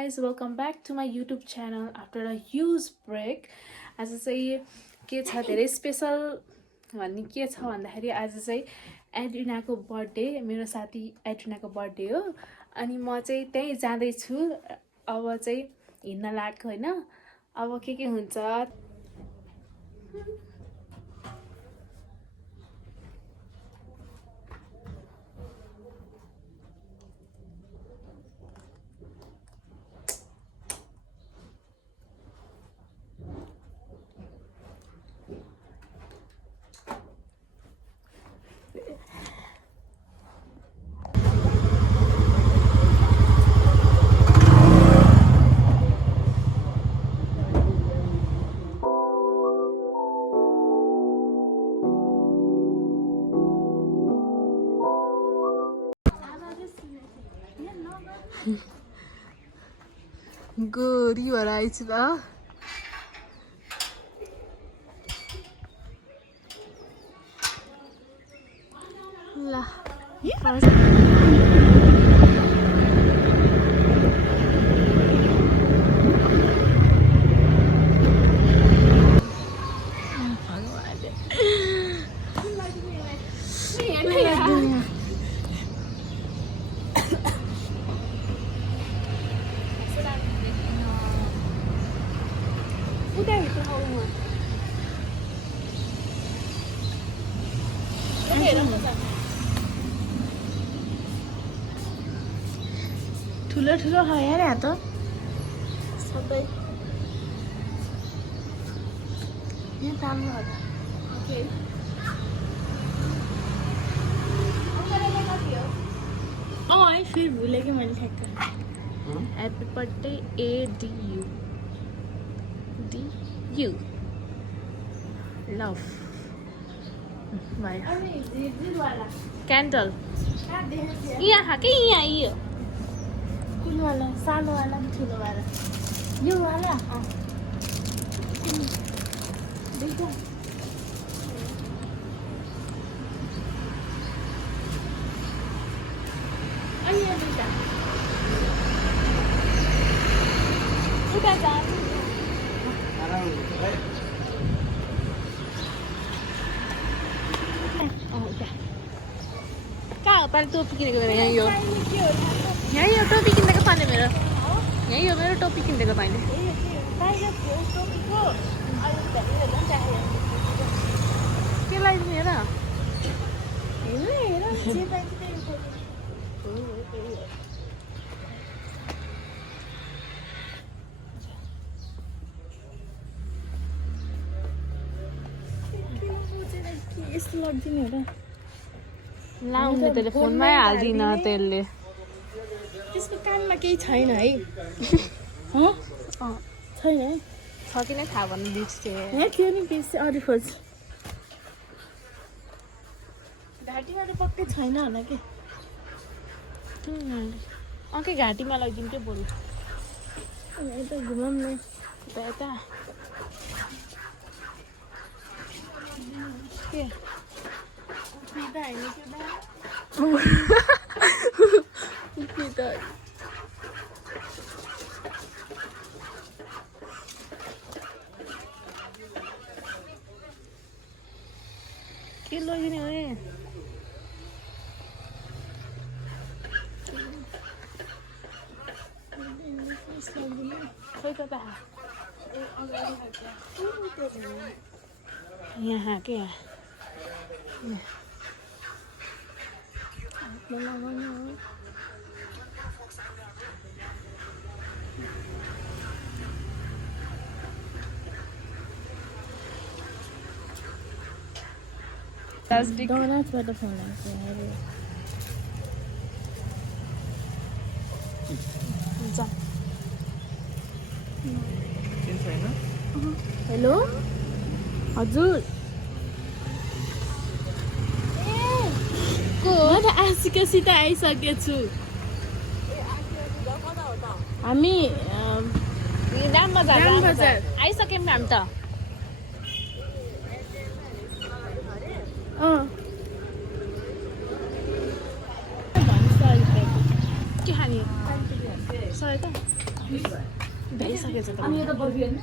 guys, welcome back to my YouTube channel after a huge break. आज चाहिँ के छ धेरै स्पेशल भन्ने के छ भन्दाखेरि आज चाहिँ एड्रिनाको बर्थडे, मेरो साथी एड्रिनाको बर्थडे हो। अनि म चाहिँ त्यही जाँदै छु। अब चाहिँ हिँड्न लाग्यो हैन। अब के हुन्छ गोरी भएर आइछु त ल ठुलो ठुलो छ यार यहाँ त सबै यहाँ ताम्नु होला ओके है फिर भुले कि मैले ठ्याक्क happy birthday ADU DU love भाइ क्यान्डल यहाँ के यहाँ यो कुन वाला सानो वाला कि ठुलो वाला यो वाला दुईटा अनि यो दुईटा उता जानु कहाँ हो पालि टोपी किनेको मेरो यहाँ यो टोपी किनेको पाले मेरो यहाँ यो मेरो टोपी किनेको पाइने के लगाइदिने हेर यस्तो लगिदिने हो र लाउने त्यसले फोनमै हाल्दिन त्यसले त्यसको कानमा केही छैन है छैन है छ कि नै थाहा भन्नु बिर्से यहाँ थियो नि बिर्से अरू खोज घाँटीमा त पक्कै छैन होला कि अँ घाँटीमा लगिदिन्थ्यो बरु यता घुमाउँ न यता के पिता होइन पिता के लगिदिने हो नि खै त यहाँ के डराजबाट फोन आएको हेलो हजुर को आशिकासित आइसकेछु हामी राम बजार आइसक्यौँ हामी त के खाने सय त भइसकेछ त अनि यो त बर्फी हैन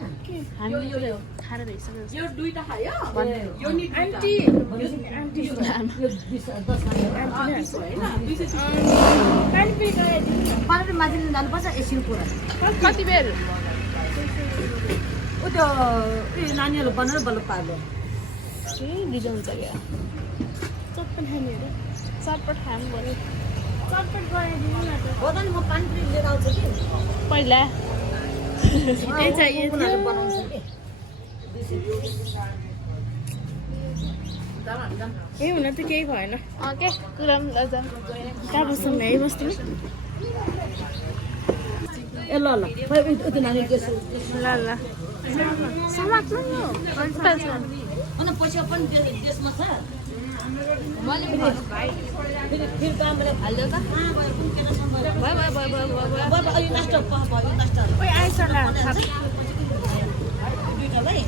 हामीले खाएर भइसकेछ यो दुईटा खायो यो नि आन्टी आन्टी यो 10 पानी पनि गराइदिनु पानी माथिले जानुपर्छ एकछिन पुरा कति बेर उ त्यो नानीहरू बनाएर बल्ल पार्लो दिँदा हुन्छ क्या चटपट खाने अरे चटपट खानु पऱ्यो चटपट गराइदिनु न त हो त नि म पानी पनि लिएर आउँछु कि पहिला छिटै चाहियो उनीहरू बनाउँछ कि ए हुन त केही भएन के कुरा पनि लज कहाँ बस्छौँ है बस्नु ए ल ल खै उति नानी केस ल ल समात्नु न अनि पैसा पनि देशमा छ मैले फेरि कामले हाल्यो त कहाँ गयो कुन केटासँग गयो भयो अलि लास्ट भयो लास्ट ओइ आइस ल दुईटालाई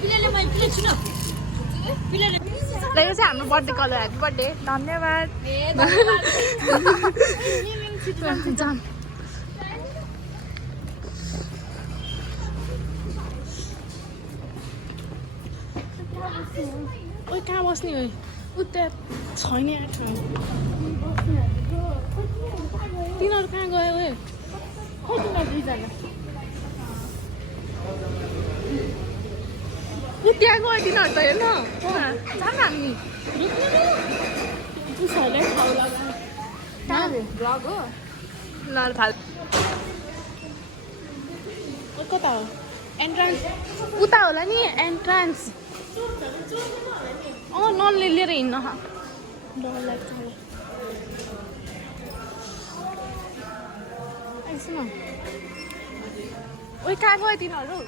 पिलेले मैले पिले छु न पिलेले यो चाहिँ हाम्रो बर्थडे कलर ह्याप्पी बर्थडे धन्यवाद जाम ओइ कहाँ बस्ने हो उता छैन यहाँ ठाउँ तिनीहरू कहाँ गयो ओए खै तिनीहरू दुईजना ऊ त्यहाँ गयो तिनीहरू त हेर्न जान हामी जुसहरूलाई खाउ लगा भ्लग हो ल फाल कता हो एन्ट्रान्स उता होला नि एन्ट्रान्स ननले लिएर हिँड्न डर लाग्छ मलाई आइस न ओइ कहाँ गयो तिनीहरू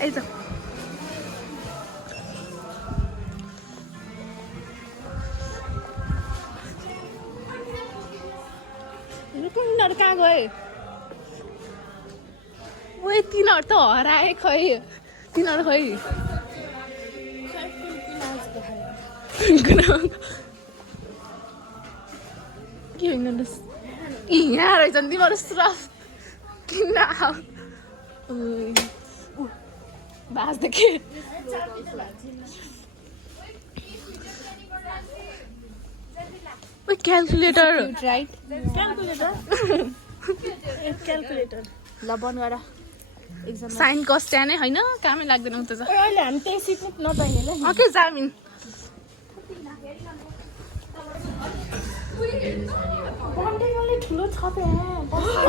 आइज तिनीहरू कहाँ गए ओए तिनीहरू त हराए खै तिनीहरू खै के होइन यहाँ रहेछन् तिमीहरू स्रफ किन बाँच्दै के क्यालकुलेटर राइट क्यालकुलेटर ल बन्द गर एक्जाम साइन कस त्यहाँ नै होइन कामै लाग्दैन उता छ अहिले हामी त्यही सिक्नु नपाइने ल ओके जामिन बन्डेले ठुलो छ त यहाँ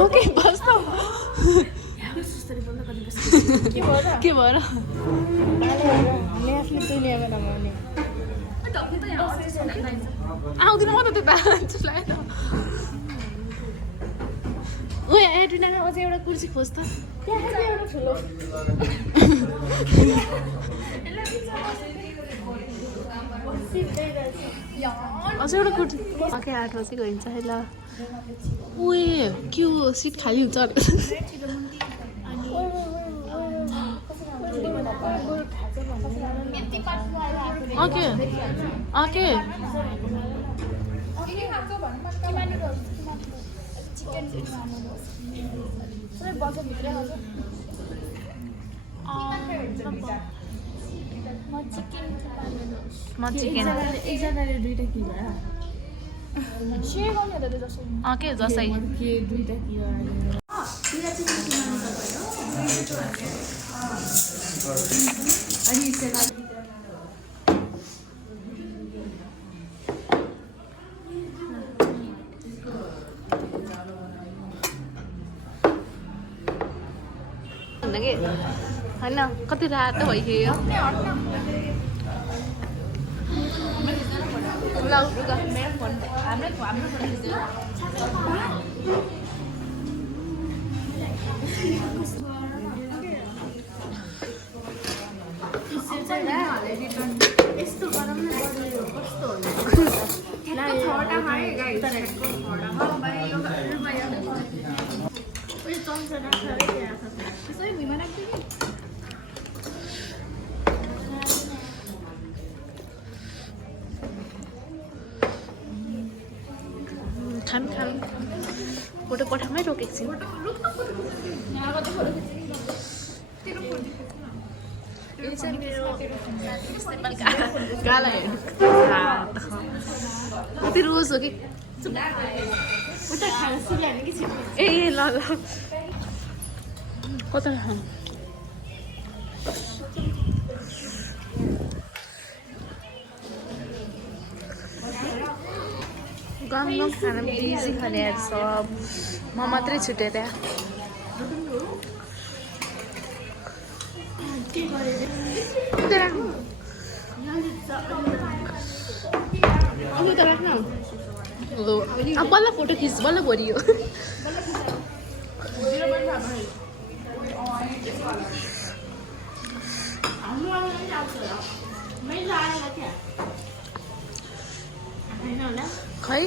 ओके बस त के भएर हामी आफ्नो दुनियाँमा नमाउने आउँदिन म त त्यता चुलाए त ओ एड्रिनामा अझै एउटा कुर्सी खोज त त्यहाँ चाहिँ एउटा ठुलो अझै एउटा कुर्सी ओके 8 बजी गइन्छ है ल ओए के हो सिट खाली हुन्छ ओके ओके म चिकन एकजनाले दुईटा कि भयो सेयर गर्ने त जसो ओके जसै के दुईटा कि के होइन कति रातो भइसक्यो यस्तो गरम न कस्तो खाम फोटो पठामै रोकेको छु यो चाहिँ मेरो गाला हेर्नु कति रोज हो कि ए ल कता खानु गम खान बिजी खाने सब म मात्रै छुटेँ त्यहाँ अब बल्ल फोटो खिच बल्ल भरियो खै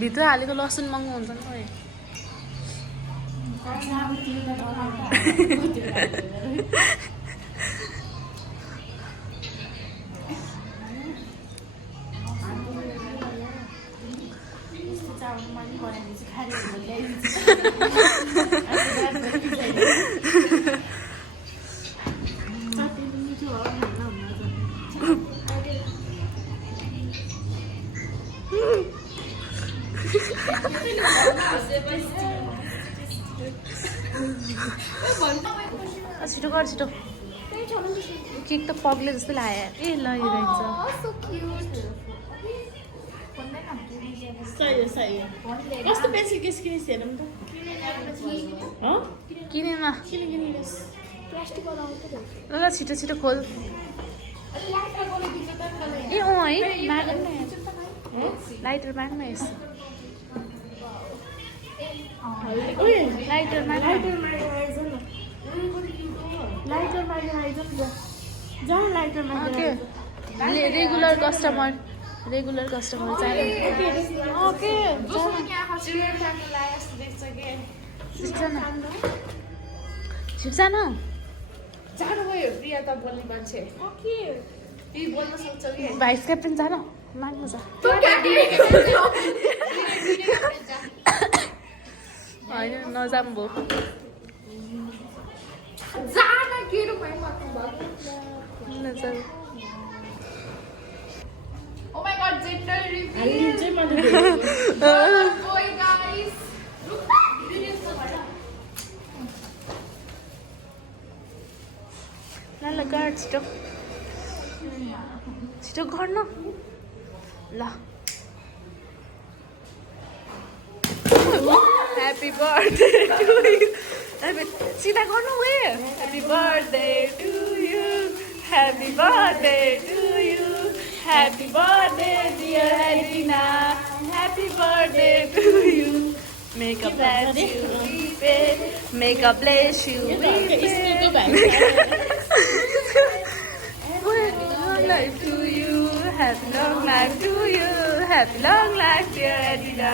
भित्र हालेको लसुन महँगो हुन्छ नि छिटो गर छिटो केक त पग्ले जस्तो लाग्यो ए ल यो रहेछ कस्तो पेन्सिल केस किनेस् हेरौँ त किनेन प्लास्टिक ल छिटो छिटो खोल ए है मागौँ न लाइटर माग्न यस लाइटर रेगुलर कस्टमर चाहियो छिटो जानुभयो प्रिया त बोल्ने मान्छे बोल्न सक्छ कि भाइस क्याप्टेन जान माग्नु छ होइन नजाम भो Oh my god, gender reveal. Boy, guys. ल गर छिटो छिटो गर्न ल ह्याप्पी बर्थडे टु यु सीधा गर्नु वे happy birthday to you happy birthday to you happy birthday dear Elina happy birthday to you Make a bless you, make a bless you. Long life to you, happy long life to you, happy long life dear Adina,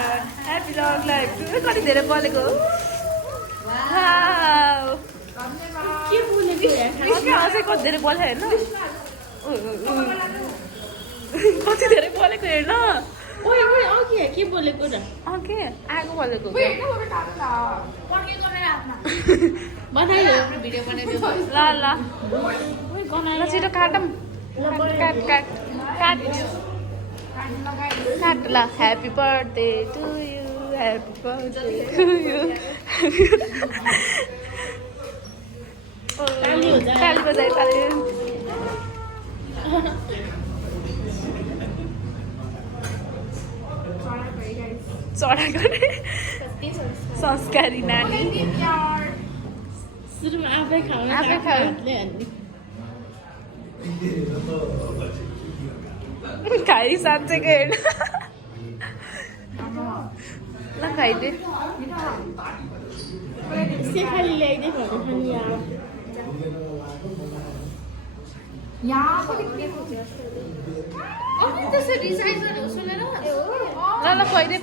happy long life to you. कति धेरै बोलेको wow के बोलेको okay अझै कति धेरै बोले हैन कति धेरै बोलेको हेर्न ओइ ओके के बोलेको र ओके आगो बोलेको बनाइयो भिडियो बनाइदियो ल ल छिटो काटम काट ल happy birthday to you happy birthday to you ताली बजाइ ताली चढा गरे संस्कारी नानी सुरुमा आफै खाउँ आफै खाऊ। खाइ साँच्चैको हेर्नु ल खाइदे सेखाली ल्याइदे भन्नु खानु ल खुवाइदे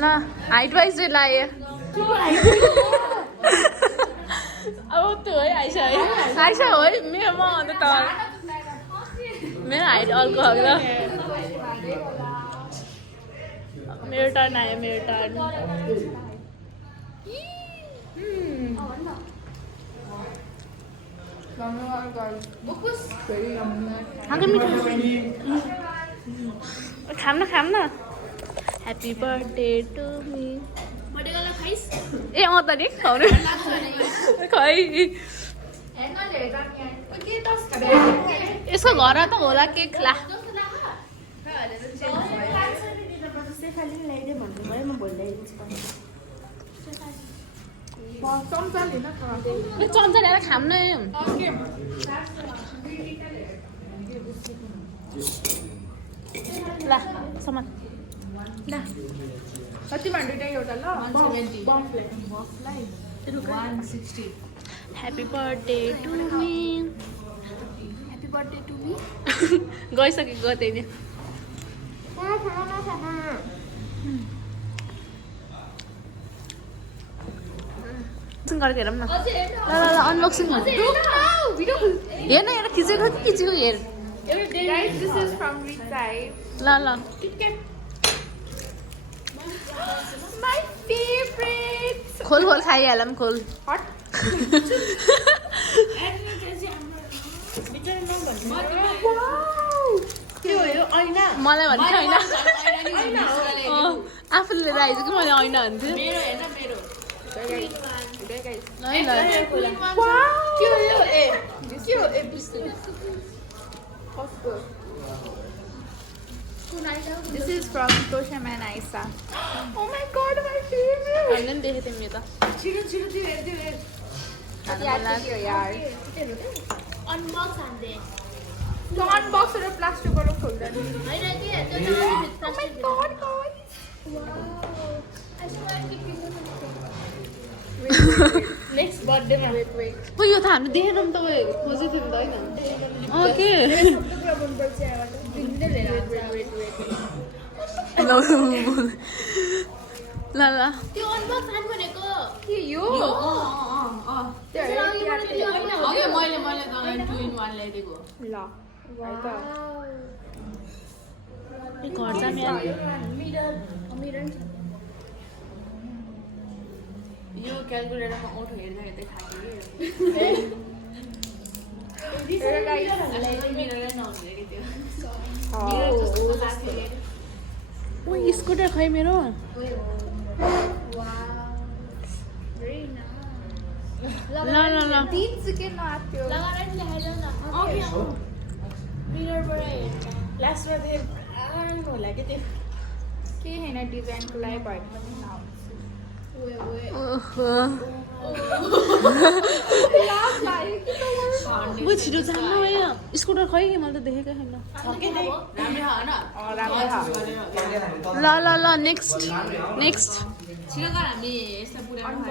ल हाइट वाइज चाहिँ लाएँ अब त्यो है आइसा है आइसा हो है मेरो म अन्त त मेरो हाइट अर्को हो ल मेरो टर्न आयो मेरो टर्न खाम न ह्याप्पी बर्थडे टु मी ए अँ त नि खुवाउने खै यसको घर त होला केक ला चम्चा ल्याएर खाम न ल सामान ल कतिमा दुइटा एउटा ल 160 happy birthday to me happy birthday to me गइसकेको त्यही नै गरेको हेरौँ न ल अनबक्सिङ हेर्न खिचेको हेर Guys, this is from Ritsai. ल My favorite. खोल खाइहालौँ खोल Hot. मलाई भन्थ्यो होइन आफूले लिएर आइज कि मैले होइन भन्थ्यो This is from Tosham and Aisa. Oh my god, my favorite. भन्ने देखेँ तिमी त यार अनबक्स हान्दै So unbox or plastic or खोल दे. होइन के त्यो त Oh my god, guys. Next birthday ma wait. ओ यो त हामीले देखेन नि तपाईँ खोजेको थियो नि त होइन के ल त्यो अनबक्स हान् भनेको के यो मैले 2 in 1 ल्याइदिएको ल घर जाने यो क्याल्कुलेटरमा अटो हेर्दा थाक्यो ओ स्कुटर खै मेरो ल 3 सेकेन्ड आथ्यो लगाएर नि देखाइदेऊ न मिररबाट हेर्नु लास्टमा थियो आराम होला के त्यो के हैन डिजाइनको लागि भए पनि म छिटो जानु भयो स्कुटर खै मैले त देखेकै छैन ल नेक्स्ट छिटो गर हामी यसलाई पुऱ्याउनु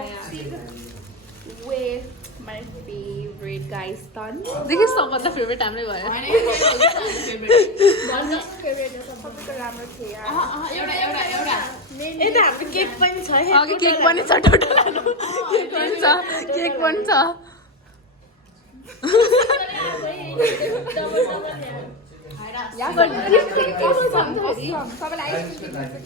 with my favorite guys done. देखि सबभन्दा फेभरेट हाम्रै भयो Favorite सबैको राम्रो थियो यार एउटा हाम्रो केक पनि छ अघि केक पनि छ टोटल केक पनि छ सबैलाई आइसक्रिम दिन्छ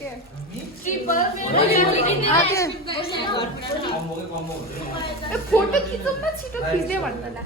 के फोटो खिचौँ न छिटो खिच्दै भन्छ ल